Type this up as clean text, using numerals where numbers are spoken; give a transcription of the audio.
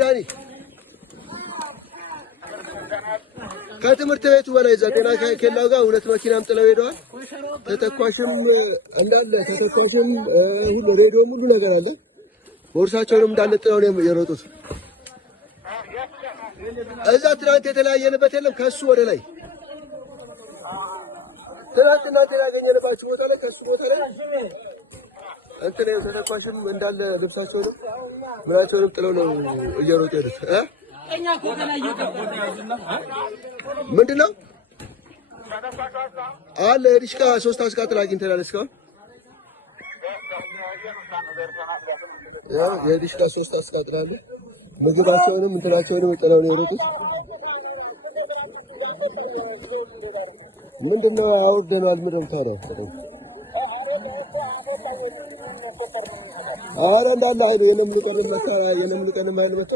ዳኒ ከትምህርት ቤቱ በላይ እዛ ጤና ኬላው ጋር 2 መኪናም ጥለው ሄደዋል። ተተኳሽም እንዳለ ተተኳሽም ሁሉ ሬዲዮም ሁሉ ነገር አለ። ቦርሳቸውንም እንዳለ ጥለው ነው የሮጡት። እዛ ትናንት የተለያየንበት የለም ከሱ ወደ ላይ ትናንት እናንተ ያገኘንባችሁ ቦታ ላይ ከሱ ቦታ ላይ እንትን ተተኳሽም እንዳለ ልብሳቸውንም ምናቸውንም ጥለው ነው እየሮጡ ሄዱት። ምንድነው አለ ዲሽቃ 3 አስቃጥል አግኝተናል። እስካሁን የዲሽቃ 3 አስቃጥላሉ። ምግባቸውንም እንትናቸውንም ጥለው ነው የሮጡት። ምንድነው አውርደናል። ምንም ታዲያ አረ እንዳለ ኃይሉ የለም ልቀርም መጣ የለም ልቀርም ኃይሉ መጣ